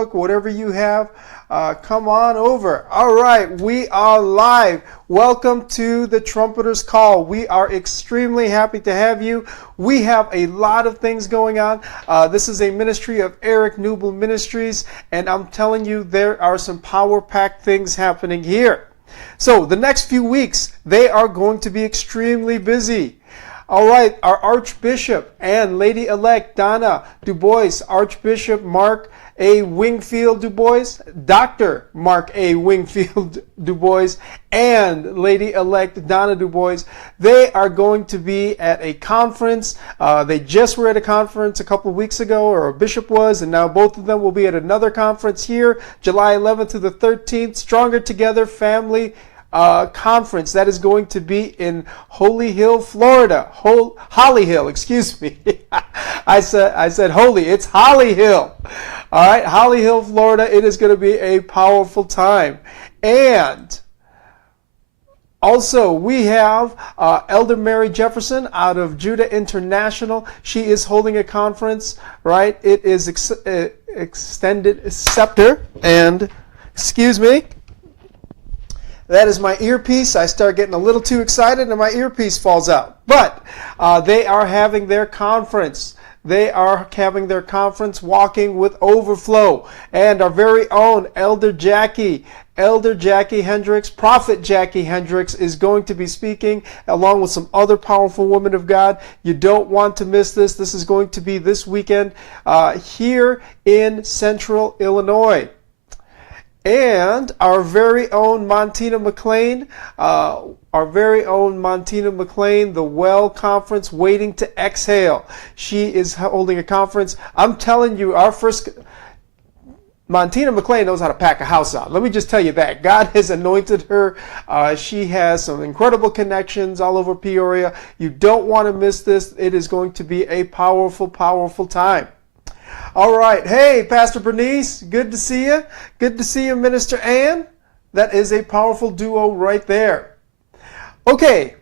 Facebook, whatever you have, come on over. All right, we are live. Welcome to the Trumpeter's Call. We are extremely happy to have you. We have a lot of things going on. This is a ministry of Eric Newble Ministries, and I'm telling you, there are some power-packed things happening here. So the next few weeks, they are going to be extremely busy. All right, our Archbishop and Lady-elect Donna Du Bois, Archbishop Mark A. Wingfield Du Bois, Dr. Mark A. Wingfield Du Bois, and Lady-elect Donna Du Bois, they are going to be at a conference. They just were at a conference a couple of weeks ago, or a bishop was, and now both of them will be at another conference here, July 11th to the 13th, Stronger Together Family Conference. That is going to be in Holly Hill, Florida. Holly Hill, excuse me. I said Holy. It's Holly Hill. All right, Holly Hill, Florida. It is going to be a powerful time. And also, we have Elder Mary Jefferson out of Judah International. She is holding a conference, right? It is Extended Scepter. And, excuse me, that is my earpiece. I start getting a little too excited and my earpiece falls out. But they are having their conference. They are having their conference, Walking with Overflow. And our very own Elder Jackie Hendricks, Prophet Jackie Hendricks, is going to be speaking along with some other powerful women of God. You don't want to miss this. This is going to be this weekend here in Central Illinois. And our very own Montina McLean, the Well Conference, Waiting to Exhale. She is holding a conference. I'm telling you, Montina McLean knows how to pack a house out. Let me just tell you that. God has anointed her. She has some incredible connections all over Peoria. You don't want to miss this. It is going to be a powerful, powerful time. All right. Hey, Pastor Bernice, good to see you. Good to see you, Minister Ann. That is a powerful duo right there. Okay.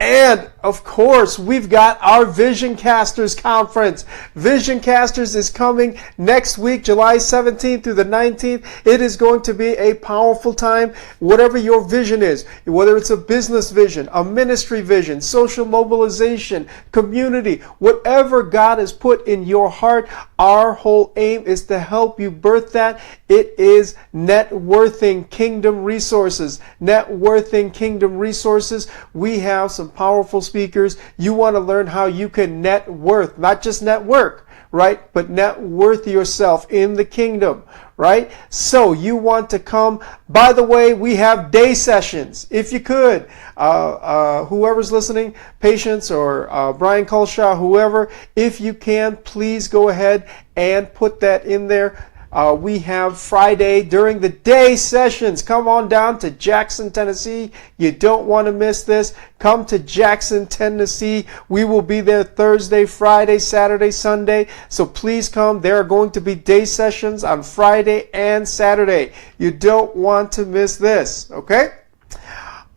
And, of course, we've got our Vision Casters Conference. Vision Casters is coming next week, July 17th through the 19th. It is going to be a powerful time. Whatever your vision is, whether it's a business vision, a ministry vision, social mobilization, community, whatever God has put in your heart, our whole aim is to help you birth that. It is networthing kingdom resources. Networthing kingdom resources. We have some powerful speakers. You want to learn how you can net worth, not just network, right? But net worth yourself in the kingdom, right? So you want to come. By the way, we have day sessions. If you could, whoever's listening, Patience or Brian Culshaw, whoever, if you can, please go ahead and put that in there. We have Friday during the day sessions. Come on down to Jackson, Tennessee. You don't want to miss this. Come to Jackson, Tennessee. We will be there Thursday, Friday, Saturday, Sunday. So please come. There are going to be day sessions on Friday and Saturday. You don't want to miss this, okay?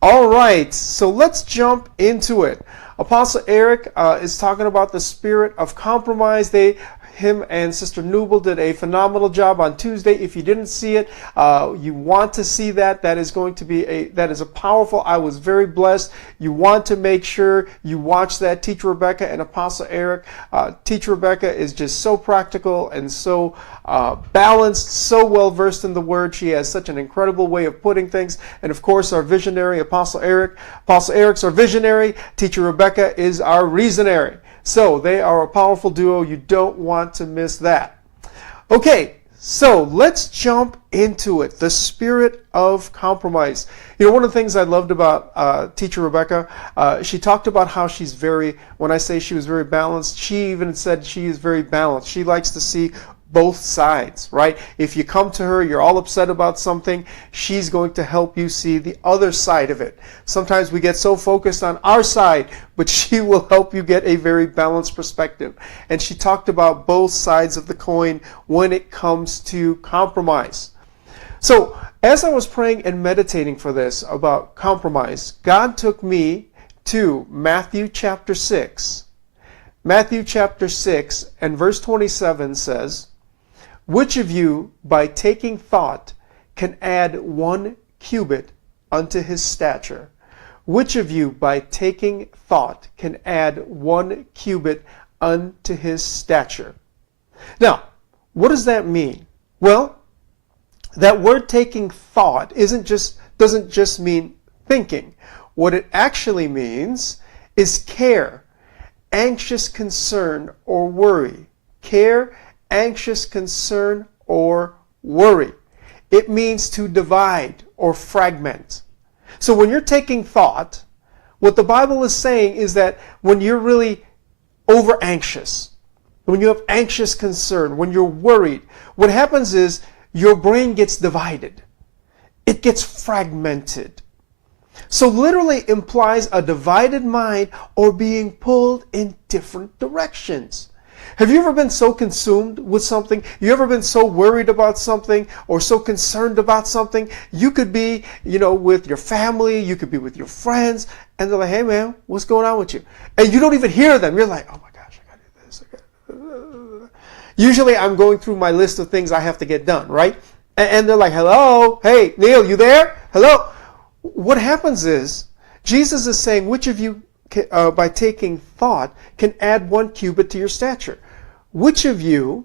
All right, so let's jump into it. Apostle Eric is talking about the spirit of compromise. Him and Sister Newble did a phenomenal job on Tuesday. If you didn't see it, you want to see that. That is going to be that is a powerful. I was very blessed. You want to make sure you watch that. Teacher Rebecca and Apostle Eric. Teacher Rebecca is just so practical and so balanced, so well versed in the Word. She has such an incredible way of putting things. And of course, our visionary, Apostle Eric. Apostle Eric's our visionary. Teacher Rebecca is our reasonary. So they are a powerful duo. You don't want to miss that. Okay, so let's jump into it. The spirit of compromise. You know, one of the things I loved about Teacher Rebecca, she talked about how she's when I say she was very balanced, she even said she is very balanced. She likes to see both sides, right? If you come to her, you're all upset about something, she's going to help you see the other side of it. Sometimes we get so focused on our side, but she will help you get a very balanced perspective. And she talked about both sides of the coin when it comes to compromise. So as I was praying and meditating for this about compromise, God took me to Matthew chapter 6. Matthew chapter 6 and verse 27 says, Which of you, by taking thought, can add 1 cubit unto his stature? Which of you, by taking thought, can add 1 cubit unto his stature? Now, what does that mean? Well, that word taking thought doesn't just mean thinking. What it actually means is care, anxious concern, or worry. Care, anxious concern, or worry. It means to divide or fragment. So when you're taking thought, what the Bible is saying is that when you're really over anxious, when you have anxious concern, when you're worried, what happens is your brain gets divided. It gets fragmented. So literally implies a divided mind or being pulled in different directions. Have you ever been so consumed with something? You ever been so worried about something or so concerned about something? You could be, with your family, you could be with your friends, and they're like, hey man, what's going on with you? And you don't even hear them. You're like, oh my gosh, I gotta do this. Usually I'm going through my list of things I have to get done, right? And they're like, hello, hey, Niel, you there? Hello? What happens is, Jesus is saying, which of you, by taking thought, can add 1 cubit to your stature? Which of you,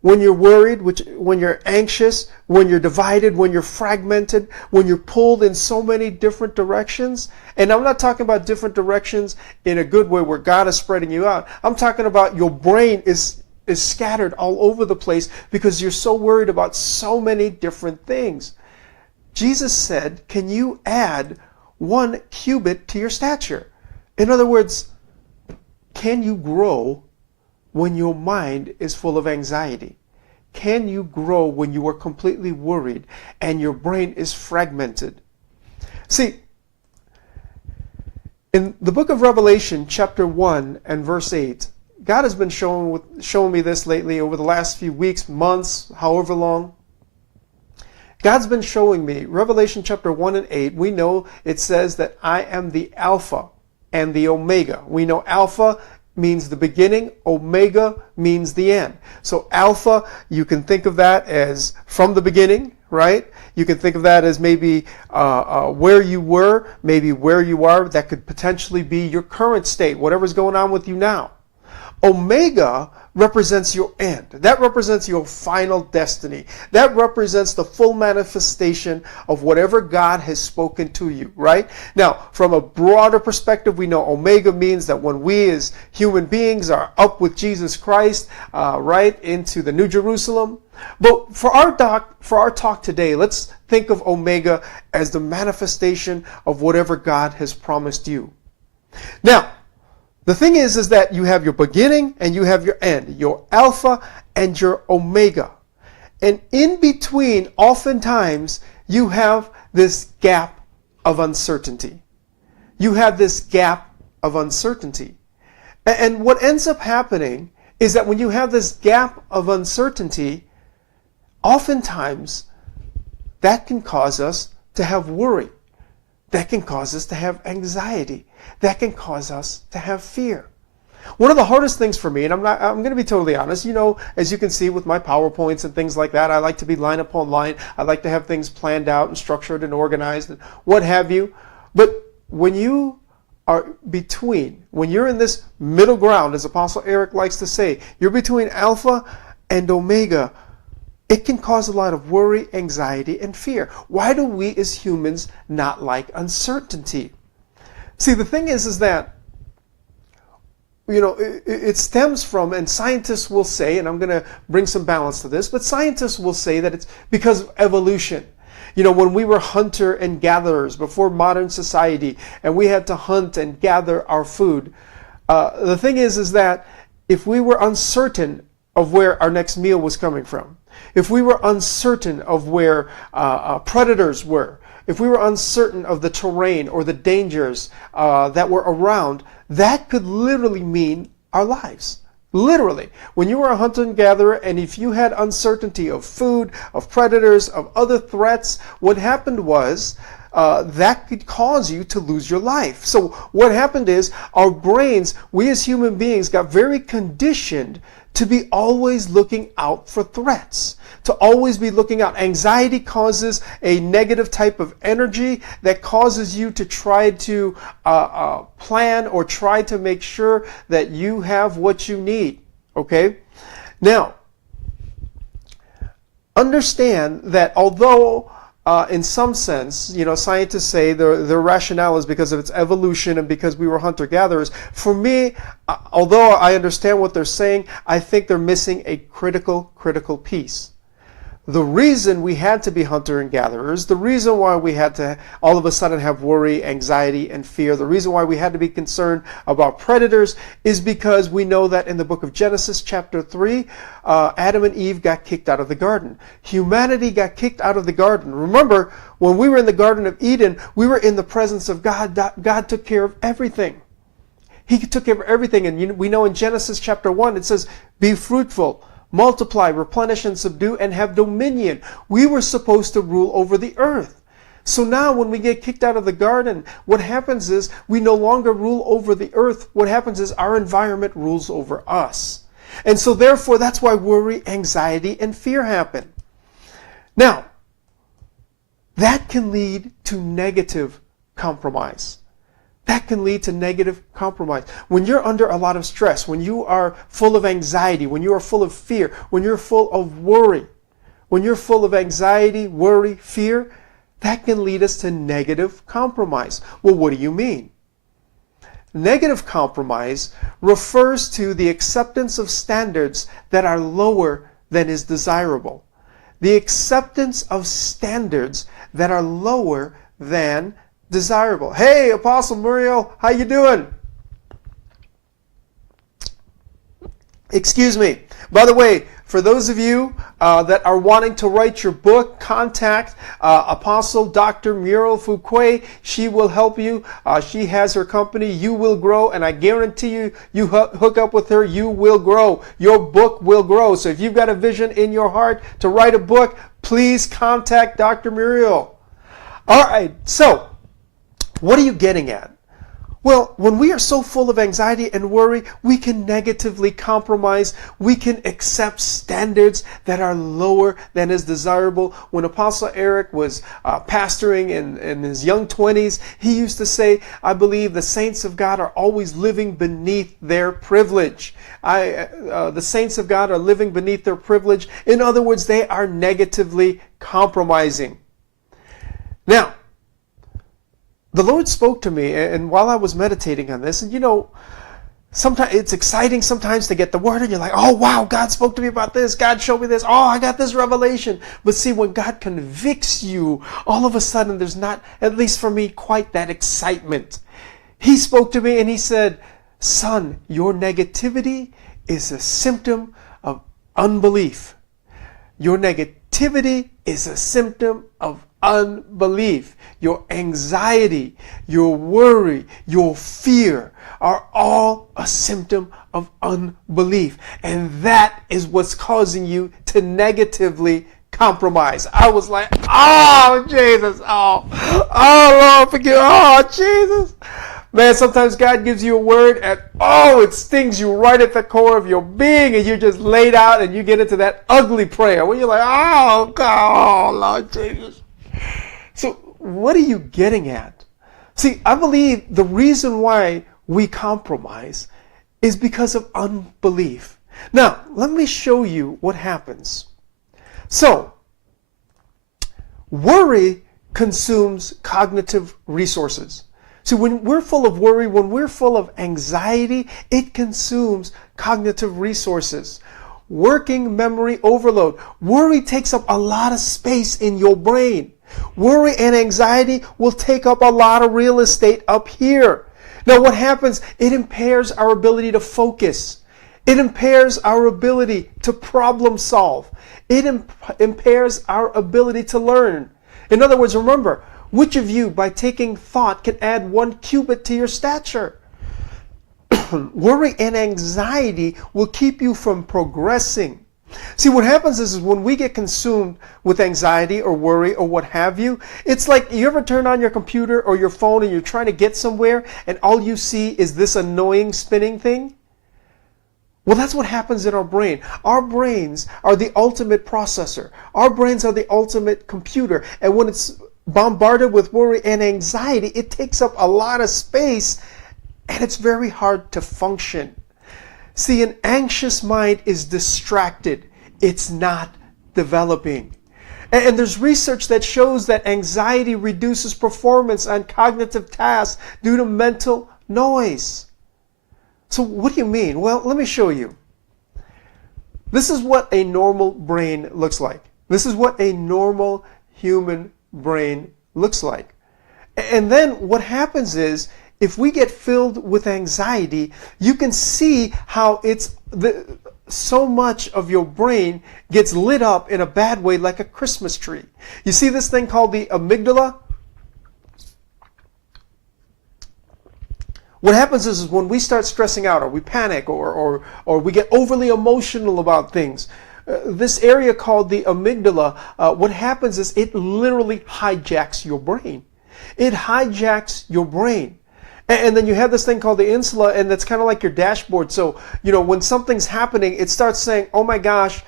when you're worried, when you're anxious, when you're divided, when you're fragmented, when you're pulled in so many different directions, and I'm not talking about different directions in a good way where God is spreading you out. I'm talking about your brain is scattered all over the place because you're so worried about so many different things. Jesus said, can you add 1 cubit to your stature? In other words, can you grow when your mind is full of anxiety? Can you grow when you are completely worried and your brain is fragmented? See, in the book of Revelation, chapter 1 and verse 8, God has been showing me this lately over the last few weeks, months, however long. God's been showing me, Revelation chapter 1 and 8, we know it says that I am the Alpha and the Omega. We know Alpha means the beginning, Omega means the end. So Alpha, you can think of that as from the beginning, right? You can think of that as maybe where you were, maybe where you are. That could potentially be your current state, whatever's going on with you now. Omega represents your end. That represents your final destiny. That represents the full manifestation of whatever God has spoken to you, right? Now, from a broader perspective, we know Omega means that when we as human beings are up with Jesus Christ, right, into the New Jerusalem. But for our talk today, let's think of Omega as the manifestation of whatever God has promised you. Now, the thing is that you have your beginning and you have your end, your Alpha and your Omega. And in between, oftentimes, you have this gap of uncertainty. You have this gap of uncertainty. And what ends up happening is that when you have this gap of uncertainty, oftentimes, that can cause us to have worry. That can cause us to have anxiety. That can cause us to have fear. One of the hardest things for me, and I'm going to be totally honest, as you can see with my PowerPoints and things like that, I like to be line upon line. I like to have things planned out and structured and organized and what have you. But when you are when you're in this middle ground, as Apostle Eric likes to say, you're between Alpha and Omega, it can cause a lot of worry, anxiety, and fear. Why do we as humans not like uncertainty? See, the thing is that, it stems from, and scientists will say, and I'm going to bring some balance to this, but scientists will say that it's because of evolution. When we were hunter and gatherers before modern society, and we had to hunt and gather our food, the thing is that if we were uncertain of where our next meal was coming from, if we were uncertain of where predators were, if we were uncertain of the terrain or the dangers that were around, that could literally mean our lives. Literally. When you were a hunter and gatherer, and if you had uncertainty of food, of predators, of other threats, what happened was that could cause you to lose your life. So what happened is our brains, we as human beings, got very conditioned to be always looking out for threats, to always be looking out. Anxiety causes a negative type of energy that causes you to try to plan or try to make sure that you have what you need. Okay? Now, understand that although in some sense, scientists say their rationale is because of its evolution and because we were hunter-gatherers. For me, although I understand what they're saying, I think they're missing a critical piece. The reason we had to be hunter and gatherers, the reason why we had to all of a sudden have worry, anxiety, and fear, the reason why we had to be concerned about predators is because we know that in the book of Genesis chapter 3, Adam and Eve got kicked out of the garden. Humanity got kicked out of the garden. Remember, when we were in the Garden of Eden, we were in the presence of God. God took care of everything. He took care of everything. And we know in Genesis chapter 1, it says, be fruitful, multiply, replenish, and subdue, and have dominion. We were supposed to rule over the earth. So now when we get kicked out of the garden, what happens is we no longer rule over the earth. What happens is our environment rules over us. And so therefore, that's why worry, anxiety, and fear happen. Now, that can lead to negative compromise. That can lead to negative compromise. When you're under a lot of stress, when you are full of anxiety, when you are full of fear, when you're full of worry, when you're full of anxiety, worry, fear, that can lead us to negative compromise. Well, what do you mean? Negative compromise refers to the acceptance of standards that are lower than is desirable. The acceptance of standards that are lower than desirable. Hey, Apostle Muriel, how you doing? Excuse me. By the way, for those of you that are wanting to write your book, contact Apostle Dr. Muriel Fuquay. She will help you. She has her company, You Will Grow, and I guarantee you, you hook up with her, you will grow. Your book will grow. So if you've got a vision in your heart to write a book, please contact Dr. Muriel. All right, so what are you getting at? Well, when we are so full of anxiety and worry, we can negatively compromise. We can accept standards that are lower than is desirable. When Apostle Eric was pastoring in his young 20s, he used to say, I believe the saints of God are always living beneath their privilege. The saints of God are living beneath their privilege. In other words, they are negatively compromising. Now, the Lord spoke to me, and while I was meditating on this, and sometimes it's exciting sometimes to get the word, and you're like, oh wow, God spoke to me about this, God showed me this, oh, I got this revelation. But see, when God convicts you, all of a sudden there's not, at least for me, quite that excitement. He spoke to me and he said, son, your negativity is a symptom of unbelief. Your negativity is a symptom of unbelief. Your anxiety, your worry, your fear are all a symptom of unbelief. And that is what's causing you to negatively compromise. I was like, oh, Jesus. Oh, Lord, forgive. Oh, Jesus. Man, sometimes God gives you a word and, it stings you right at the core of your being, and you're just laid out and you get into that ugly prayer where you're like, oh, God, oh, Lord Jesus. So what are you getting at? See, I believe the reason why we compromise is because of unbelief. Now, let me show you what happens. So, worry consumes cognitive resources. See, when we're full of worry, when we're full of anxiety, it consumes cognitive resources. Working memory overload. Worry takes up a lot of space in your brain. Worry and anxiety will take up a lot of real estate up here. Now what happens? It impairs our ability to focus. It impairs our ability to problem solve. It impairs our ability to learn. In other words, remember, which of you, by taking thought, can add 1 cubit to your stature? Worry and anxiety will keep you from progressing. See, what happens is when we get consumed with anxiety or worry or what have you, it's like you ever turn on your computer or your phone and you're trying to get somewhere and all you see is this annoying spinning thing? Well, that's what happens in our brain. Our brains are the ultimate processor. Our brains are the ultimate computer. And when it's bombarded with worry and anxiety, it takes up a lot of space and it's very hard to function. See, an anxious mind is distracted. It's not developing. And there's research that shows that anxiety reduces performance on cognitive tasks due to mental noise. So what do you mean? Well, let me show you. This is what a normal brain looks like. This is what a normal human brain looks like. And then what happens is, if we get filled with anxiety, you can see how so much of your brain gets lit up in a bad way, like a Christmas tree. You see this thing called the amygdala? What happens is when we start stressing out, or we panic, or we get overly emotional about things, this area called the amygdala, what happens is it literally hijacks your brain. It hijacks your brain. And then you have this thing called the insula, and that's kind of like your dashboard. So, when something's happening, it starts saying, oh my gosh,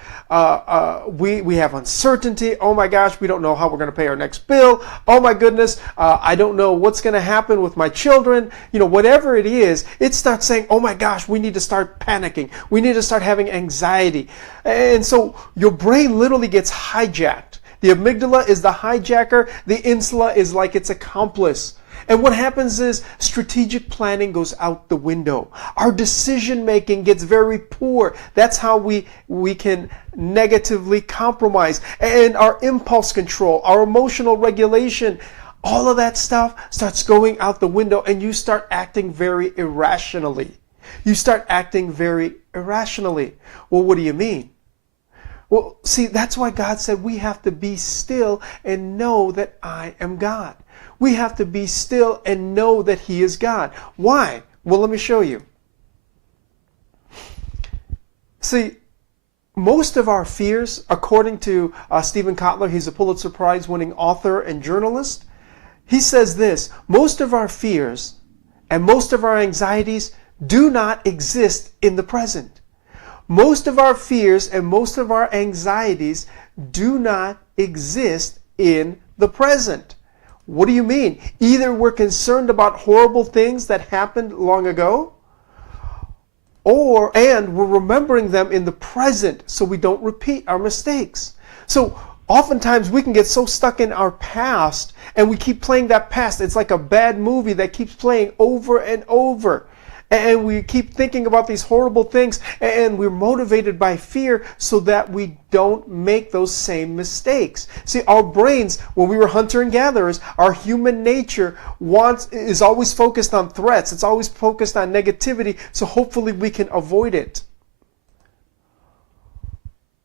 we have uncertainty. Oh my gosh, we don't know how we're going to pay our next bill. Oh my goodness, I don't know what's going to happen with my children. Whatever it is, it starts saying, oh my gosh, we need to start panicking. We need to start having anxiety. And so your brain literally gets hijacked. The amygdala is the hijacker. The insula is like its accomplice. And what happens is strategic planning goes out the window. Our decision making gets very poor. That's how we can negatively compromise. And our impulse control, our emotional regulation, all of that stuff starts going out the window, and you start acting very irrationally. You start acting very irrationally. Well, what do you mean? Well, see, that's why God said we have to be still and know that I am God. We have to be still and know that He is God. Why? Well, let me show you. See, most of our fears, according to Stephen Kotler, he's a Pulitzer Prize winning author and journalist, he says this: most of our fears and most of our anxieties do not exist in the present. Most of our fears and most of our anxieties do not exist in the present. What do you mean? Either we're concerned about horrible things that happened long ago, and we're remembering them in the present so we don't repeat our mistakes. So oftentimes we can get so stuck in our past, and we keep playing that past. It's like a bad movie that keeps playing over and over. And we keep thinking about these horrible things, and we're motivated by fear so that we don't make those same mistakes. See, our brains, when we were hunter and gatherers, our human nature is always focused on threats. It's always focused on negativity, so hopefully we can avoid it.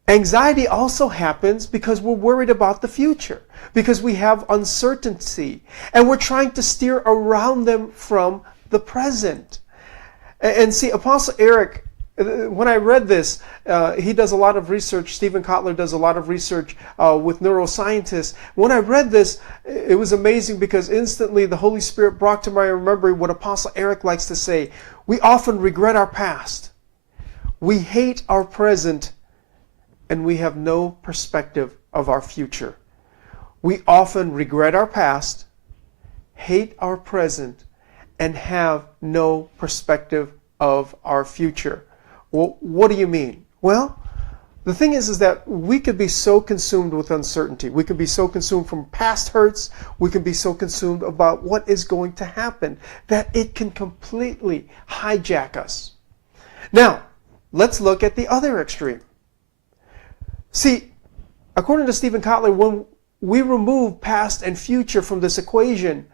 Anxiety also happens because we're worried about the future, because we have uncertainty, and we're trying to steer around them from the present. And see, Apostle Eric, when I read this, he does a lot of research. Stephen Kotler does a lot of research with neuroscientists. When I read this, it was amazing because instantly the Holy Spirit brought to my memory what Apostle Eric likes to say. We often regret our past. We hate our present, and we have no perspective of our future. We often regret our past, hate our present, and have no perspective of our future. Well, what do you mean? Well, the thing is that we could be so consumed with uncertainty. We can be so consumed from past hurts. We can be so consumed about what is going to happen that it can completely hijack us. Now, let's look at the other extreme. See, according to Stephen Kotler, when we remove past and future from this equation,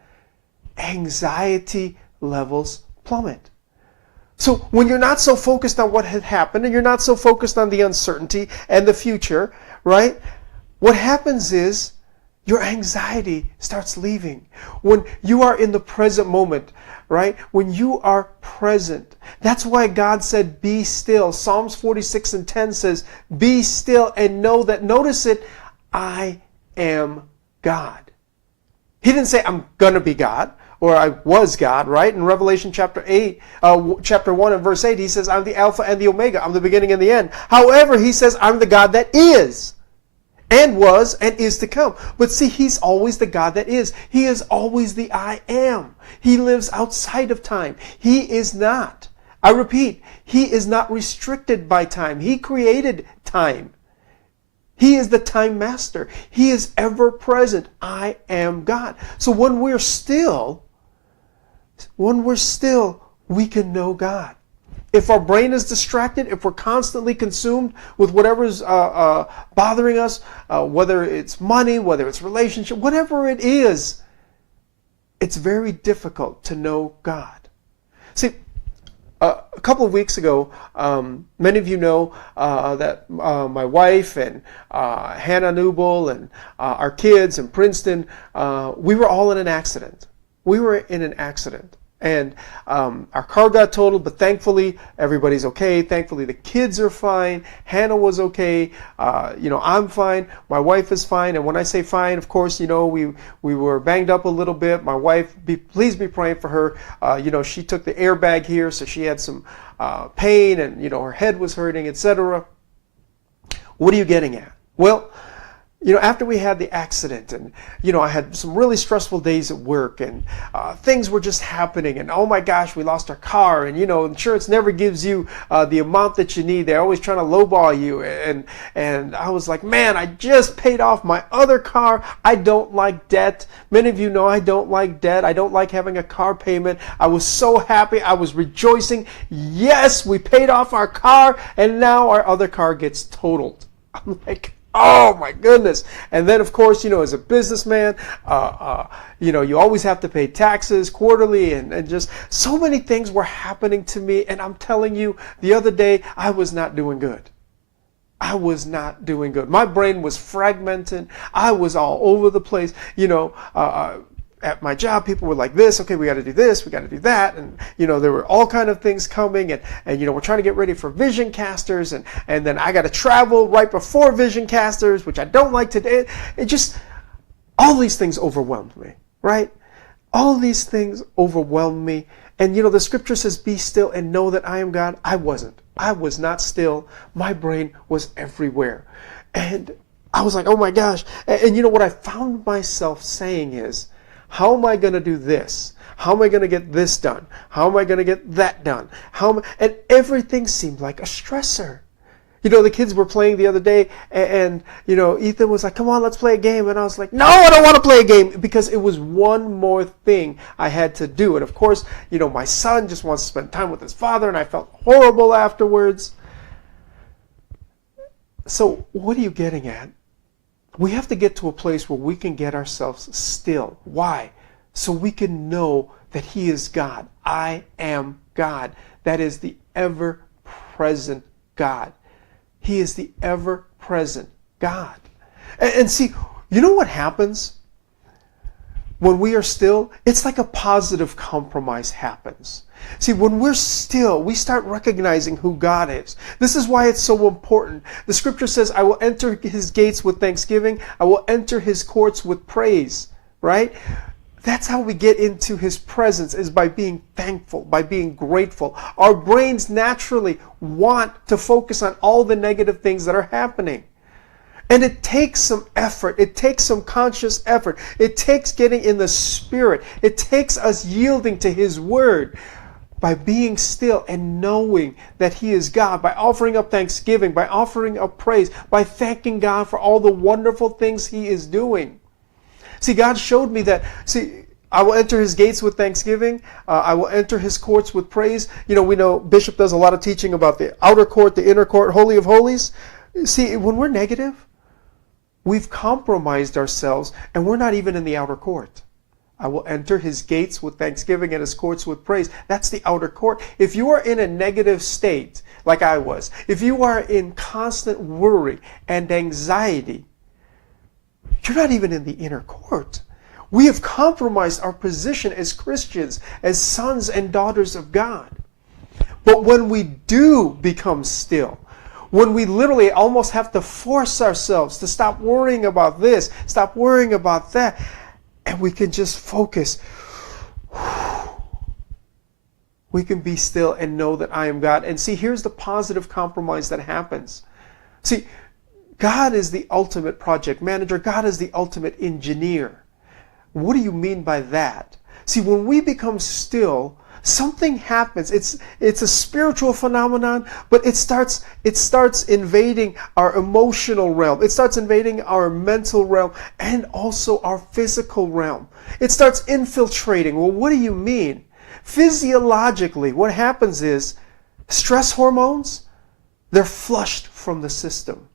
anxiety levels plummet. So when you're not so focused on what had happened and you're not so focused on the uncertainty and the future, right? What happens is your anxiety starts leaving. When you are in the present moment, right? When you are present. That's why God said, be still. Psalms 46:10 says, be still and know that, notice it, I am God. He didn't say, I'm going to be God, or I was God, right? In Revelation chapter 1 and verse 8, he says, I'm the Alpha and the Omega. I'm the beginning and the end. However, he says, I'm the God that is and was and is to come. But see, he's always the God that is. He is always the I am. He lives outside of time. He is not. I repeat, he is not restricted by time. He created time. He is the time master. He is ever present. I am God. So when we're still, we can know God. If our brain is distracted, if we're constantly consumed with whatever's bothering us, whether it's money, whether it's relationship, whatever it is, it's very difficult to know God. See, a couple of weeks ago, many of you know that my wife and Hannah Newble and our kids in Princeton, we were all in an accident. We were in an accident. And our car got totaled, but thankfully everybody's okay. Thankfully the kids are fine. Hannah was okay. I'm fine. My wife is fine. And when I say fine, of course, we were banged up a little bit. My wife, please be praying for her. She took the airbag here, so she had some pain, and her head was hurting, etc. What are you getting at? Well, after we had the accident, and I had some really stressful days at work, and things were just happening, and oh my gosh, we lost our car, and insurance never gives you the amount that you need. They're always trying to lowball you, and I was like, man, I just paid off my other car. I don't like debt. Many of you know I don't like debt. I don't like having a car payment. I was so happy. I was rejoicing. Yes, we paid off our car, and now our other car gets totaled. I'm like, oh my goodness. And then of course, as a businessman, you always have to pay taxes quarterly, and just so many things were happening to me. And I'm telling you, the other day, I was not doing good. I was not doing good. My brain was fragmented. I was all over the place. At my job, people were like this, okay, we got to do this, we got to do that. And, there were all kind of things coming, and we're trying to get ready for Vision Casters, and then I got to travel right before Vision Casters, which I don't like to do. It just, all these things overwhelmed me, right? All these things overwhelmed me. And, the scripture says, be still and know that I am God. I wasn't. I was not still. My brain was everywhere. And I was like, oh my gosh. And what I found myself saying is, how am I going to do this? How am I going to get this done? How am I going to get that done? And everything seemed like a stressor. The kids were playing the other day, and Ethan was like, come on, let's play a game. And I was like, no, I don't want to play a game, because it was one more thing I had to do. And of course, my son just wants to spend time with his father, and I felt horrible afterwards. So what are you getting at? We have to get to a place where we can get ourselves still. Why? So we can know that He is God. I am God. That is the ever-present God. He is the ever-present God. And see, you know what happens when we are still? It's like a positive compromise happens. See, when we're still, we start recognizing who God is. This is why it's so important. The scripture says, I will enter His gates with thanksgiving. I will enter His courts with praise, right? That's how we get into His presence, is by being thankful, by being grateful. Our brains naturally want to focus on all the negative things that are happening. And it takes some effort. It takes some conscious effort. It takes getting in the Spirit. It takes us yielding to His Word, by being still and knowing that He is God, by offering up thanksgiving, by offering up praise, by thanking God for all the wonderful things He is doing. See, God showed me that, I will enter His gates with thanksgiving. I will enter His courts with praise. We know Bishop does a lot of teaching about the outer court, the inner court, Holy of Holies. See, when we're negative, we've compromised ourselves, and we're not even in the outer court. I will enter His gates with thanksgiving and His courts with praise. That's the outer court. If you are in a negative state, like I was, if you are in constant worry and anxiety, you're not even in the inner court. We have compromised our position as Christians, as sons and daughters of God. But when we do become still, when we literally almost have to force ourselves to stop worrying about this, stop worrying about that, and we can just focus we can be still and know that I am God. And see, here's the positive compromise that happens. See, God is the ultimate project manager. God is the ultimate engineer. What do you mean by that? See, when we become still, something happens. It's a spiritual phenomenon, but it starts invading our emotional realm. It starts invading our mental realm and also our physical realm. It starts infiltrating. Well, what do you mean? Physiologically, what happens is stress hormones, they're flushed from the system.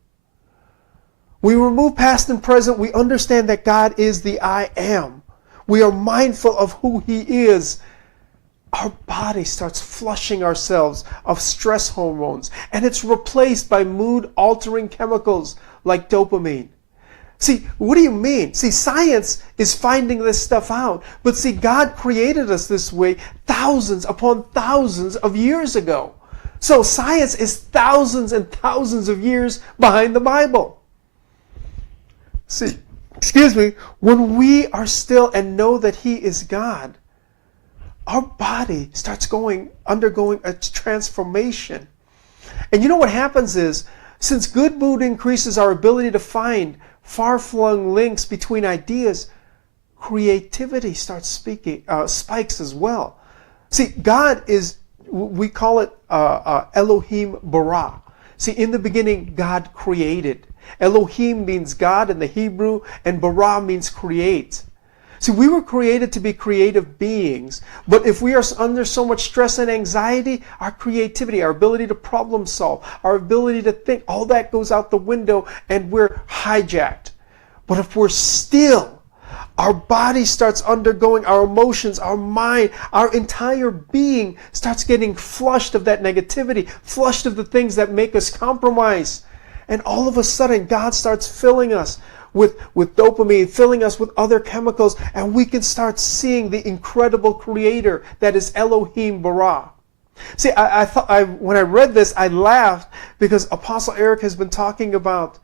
We remove past and present. We understand that God is the I am. We are mindful of who He is. Our body starts flushing ourselves of stress hormones, and it's replaced by mood-altering chemicals like dopamine. See, what do you mean? See, science is finding this stuff out. But see, God created us this way thousands upon thousands of years ago. So science is thousands and thousands of years behind the Bible. See, when we are still and know that He is God, our body starts undergoing a transformation. And you know what happens is, since good mood increases our ability to find far-flung links between ideas, creativity spikes as well. See, God is, we call it Elohim bara. See, in the beginning, God created. Elohim means God in the Hebrew, and bara means create. See, we were created to be creative beings, but if we are under so much stress and anxiety, our creativity, our ability to problem solve, our ability to think, all that goes out the window and we're hijacked. But if we're still, our body starts undergoing, our emotions, our mind, our entire being starts getting flushed of that negativity, flushed of the things that make us compromise. And all of a sudden, God starts filling us with dopamine, filling us with other chemicals, and we can start seeing the incredible creator that is Elohim bara. See, when I read this, I laughed because Apostle Eric has been talking about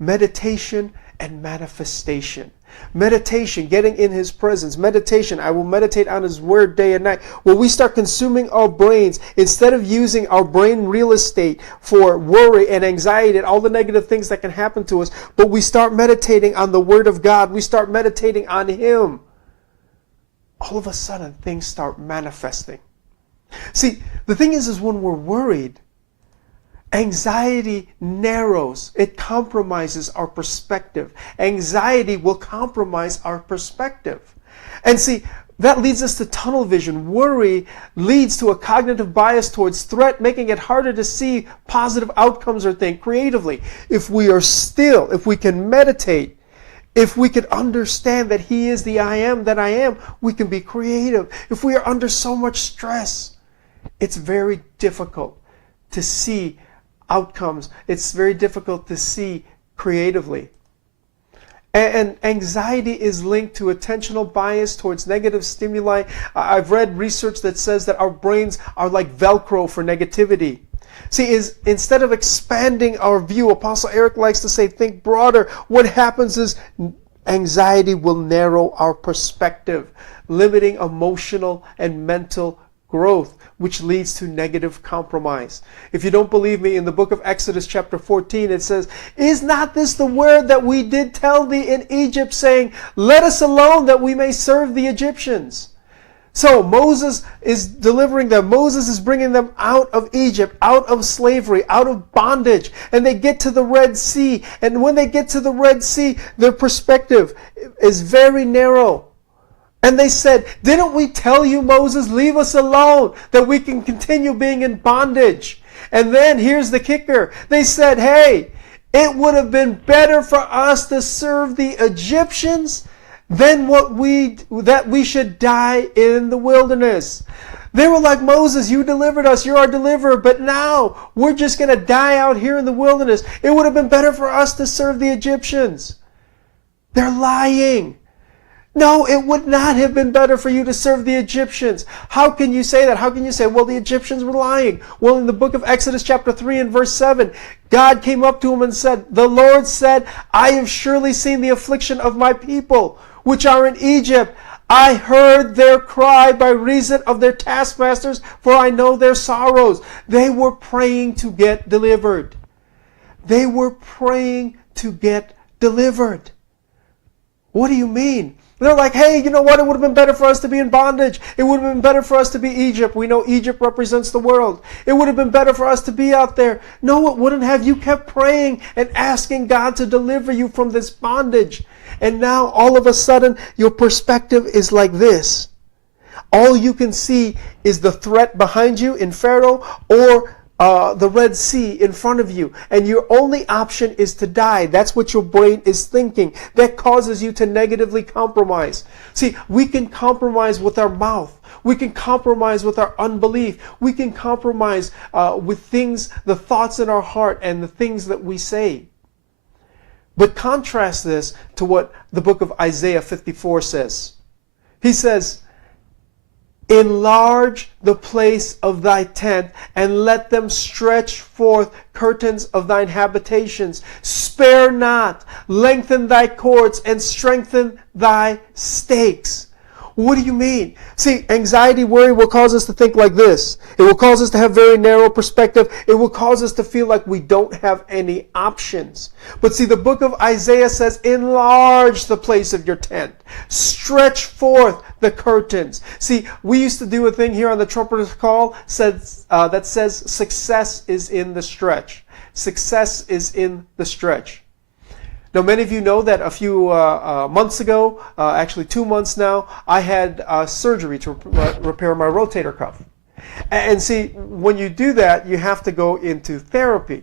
meditation and manifestation. Meditation, getting in His presence. Meditation, I will meditate on His word day and night. Well, we start consuming our brains instead of using our brain real estate for worry and anxiety and all the negative things that can happen to us, but we start meditating on the word of God. We start meditating on Him. All of a sudden, things start manifesting. See, the thing is when we're worried, anxiety narrows. It compromises our perspective. Anxiety will compromise our perspective. And see, that leads us to tunnel vision. Worry leads to a cognitive bias towards threat, making it harder to see positive outcomes or think creatively. If we are still, if we can meditate, if we can understand that He is the I am that I am, we can be creative. If we are under so much stress, it's very difficult to see outcomes. It's very difficult to see creatively. And anxiety is linked to attentional bias towards negative stimuli. I've read research that says that our brains are like Velcro for negativity. See, instead of expanding our view, Apostle Eric likes to say, think broader. What happens is anxiety will narrow our perspective, limiting emotional and mental growth, which leads to negative compromise. If you don't believe me, in the book of Exodus chapter 14, it says, is not this the word that we did tell thee in Egypt, saying, let us alone that we may serve the Egyptians? So Moses is delivering them. Moses is bringing them out of Egypt, out of slavery, out of bondage. And they get to the Red Sea. And when they get to the Red Sea, their perspective is very narrow. And they said, didn't we tell you, Moses, leave us alone, that we can continue being in bondage? And then here's the kicker. They said, hey, it would have been better for us to serve the Egyptians than that we should die in the wilderness. They were like, Moses, you delivered us, you're our deliverer, but now we're just going to die out here in the wilderness. It would have been better for us to serve the Egyptians. They're lying. No, it would not have been better for you to serve the Egyptians. How can you say that? How can you say, well, the Egyptians were lying? Well, in the book of Exodus chapter 3 and verse 7, God came up to him and said, the Lord said, I have surely seen the affliction of my people, which are in Egypt. I heard their cry by reason of their taskmasters, for I know their sorrows. They were praying to get delivered. They were praying to get delivered. What do you mean? They're like, hey, you know what? It would have been better for us to be in bondage. It would have been better for us to be Egypt. We know Egypt represents the world. It would have been better for us to be out there. No, it wouldn't have. You kept praying and asking God to deliver you from this bondage. And now all of a sudden your perspective is like this. All you can see is the threat behind you in Pharaoh or the Red Sea in front of you, and your only option is to die. That's what your brain is thinking. That causes you to negatively compromise. See, we can compromise with our mouth. We can compromise with our unbelief. We can compromise with things, the thoughts in our heart and the things that we say. But contrast this to what the book of Isaiah 54 says. He says, enlarge the place of thy tent, and let them stretch forth curtains of thine habitations. Spare not, lengthen thy cords, and strengthen thy stakes. What do you mean? See, anxiety, worry will cause us to think like this. It will cause us to have very narrow perspective. It will cause us to feel like we don't have any options. But see, the book of Isaiah says, enlarge the place of your tent. Stretch forth the curtains. See, we used to do a thing here on the Trumpeter's Call that says success is in the stretch. Success is in the stretch. Now, many of you know that a few months ago, actually 2 months now, I had surgery to repair my rotator cuff. And see, when you do that, you have to go into therapy.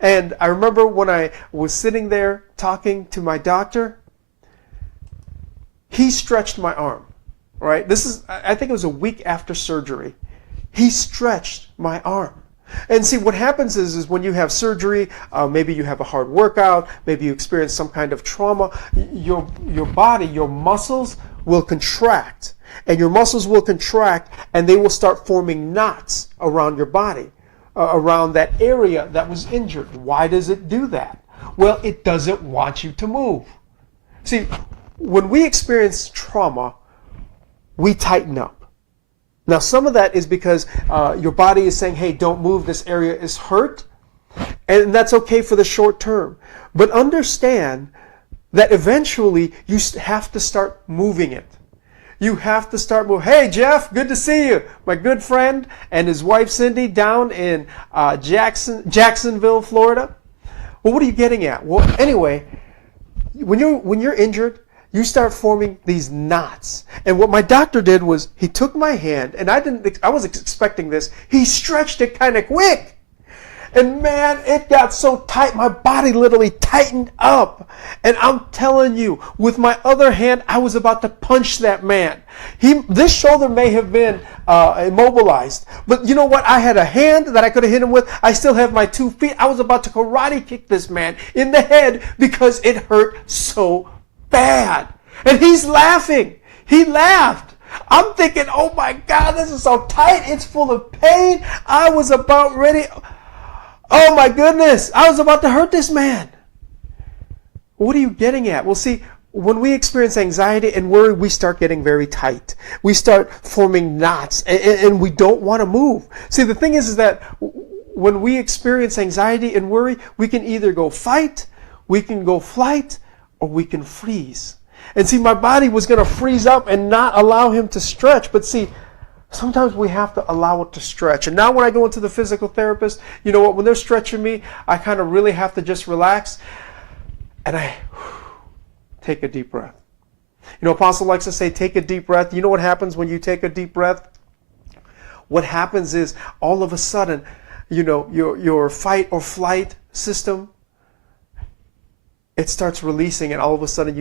And I remember when I was sitting there talking to my doctor, he stretched my arm, right? I think it was a week after surgery. He stretched my arm. And see, what happens is when you have surgery, maybe you have a hard workout, maybe you experience some kind of trauma, your body, your muscles will contract. And your muscles will contract, and they will start forming knots around your body, around that area that was injured. Why does it do that? Well, it doesn't want you to move. See, when we experience trauma, we tighten up. Now, some of that is because your body is saying, hey, don't move, this area is hurt. And that's okay for the short term. But understand that eventually you have to start moving it. You have to start moving. Hey, Jeff, good to see you. My good friend and his wife, Cindy, down in Jacksonville, Florida. Well, what are you getting at? Well, anyway, when you're injured, you start forming these knots. And what my doctor did was he took my hand, and I wasn't expecting this. He stretched it kind of quick. And man, it got so tight, my body literally tightened up. And I'm telling you, with my other hand, I was about to punch that man. This shoulder may have been immobilized. But you know what? I had a hand that I could have hit him with. I still have my 2 feet. I was about to karate kick this man in the head because it hurt so bad. And he's laughing. He laughed. I'm thinking, oh my God, this is so tight. It's full of pain. I was about ready. Oh my goodness, I was about to hurt this man. What are you getting at? Well, see, when we experience anxiety and worry, we start getting very tight. We start forming knots, and we don't want to move. See, the thing is that when we experience anxiety and worry, we can either go fight, we can go flight, or we can freeze. And see, my body was going to freeze up and not allow him to stretch. But see, sometimes we have to allow it to stretch. And now when I go into the physical therapist, you know what, when they're stretching me, I kind of really have to just relax. And I take a deep breath. You know, Apostle likes to say, take a deep breath. You know what happens when you take a deep breath? What happens is all of a sudden, you know, your fight or flight system, it starts releasing, and all of a sudden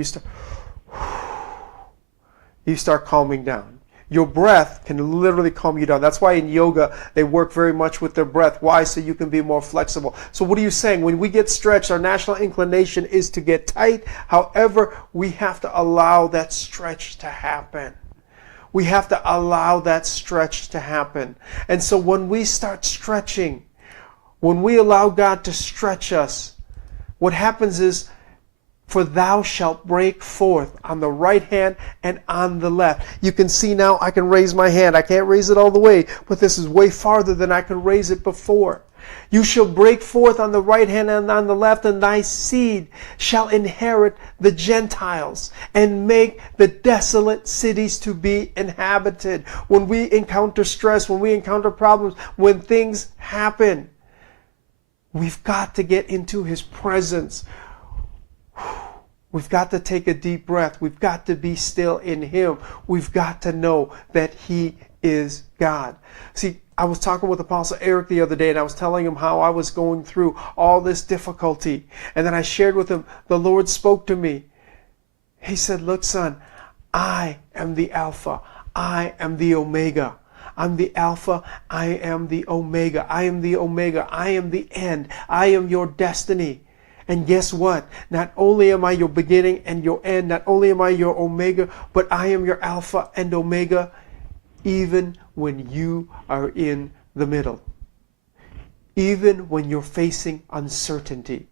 you start calming down. Your breath can literally calm you down. That's why in yoga, they work very much with their breath. Why? So you can be more flexible. So what are you saying? When we get stretched, our natural inclination is to get tight. However, we have to allow that stretch to happen. We have to allow that stretch to happen. And so when we start stretching, when we allow God to stretch us, what happens is For thou shalt break forth on the right hand and on the left. You can see now I can raise my hand. I can't raise it all the way, but this is way farther than I could raise it before. You shall break forth on the right hand and on the left, and thy seed shall inherit the Gentiles and make the desolate cities to be inhabited. When we encounter stress, when we encounter problems, when things happen, we've got to get into his presence. We've got to take a deep breath. We've got to be still in him. We've got to know that he is God. See, I was talking with Apostle Eric the other day, and I was telling him how I was going through all this difficulty. And then I shared with him, the Lord spoke to me. He said, look, son, I am the Alpha. I am the Omega. I'm the Alpha. I am the Omega. I am the Omega. I am the end. I am your destiny. And guess what? Not only am I your beginning and your end, not only am I your Omega, but I am your Alpha and Omega, even when you are in the middle. Even when you're facing uncertainty.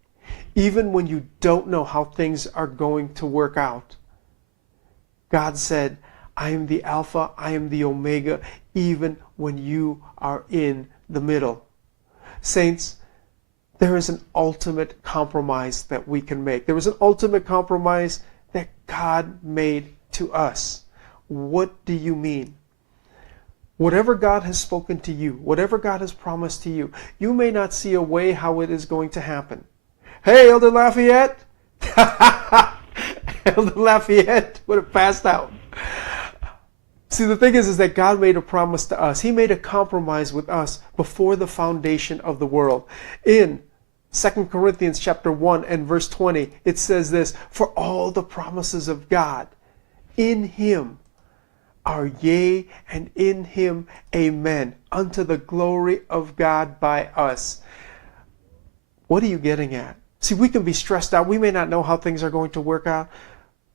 Even when you don't know how things are going to work out. God said, I am the Alpha, I am the Omega, even when you are in the middle. Saints, there is an ultimate compromise that we can make. There is an ultimate compromise that God made to us. What do you mean? Whatever God has spoken to you, whatever God has promised to you, you may not see a way how it is going to happen. Hey, Elder Lafayette! Elder Lafayette would have passed out. See, the thing is that God made a promise to us. He made a compromise with us before the foundation of the world. In 2 Corinthians chapter 1 and verse 20, it says this, for all the promises of God in him are yea, and in him amen, unto the glory of God by us. What are you getting at? See, we can be stressed out. We may not know how things are going to work out,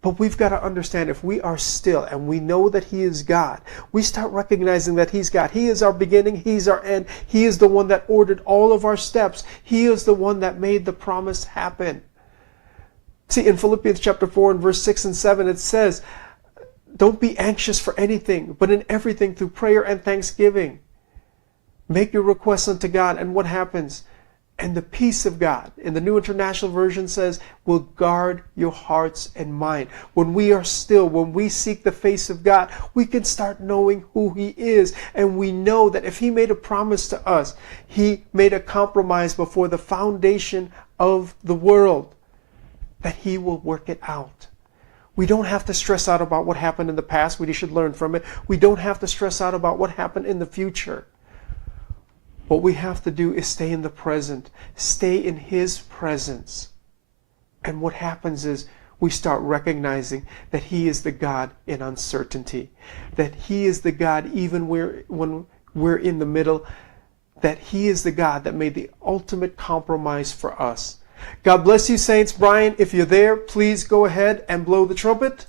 but we've got to understand if we are still and we know that he is God, we start recognizing that he's God. He is our beginning. He's our end. He is the one that ordered all of our steps. He is the one that made the promise happen. See, in Philippians chapter 4 and verse 6 and 7, it says, don't be anxious for anything, but in everything through prayer and thanksgiving. Make your requests unto God, and what happens? And the peace of God, in the New International Version says, will guard your hearts and mind. When we are still, when we seek the face of God, we can start knowing who he is. And we know that if he made a promise to us, he made a compromise before the foundation of the world, that he will work it out. We don't have to stress out about what happened in the past. We should learn from it. We don't have to stress out about what happened in the future. What we have to do is stay in the present. Stay in his presence. And what happens is we start recognizing that he is the God in uncertainty. That he is the God even when we're in the middle. That he is the God that made the ultimate compromise for us. God bless you, saints. Brian, if you're there, please go ahead and blow the trumpet.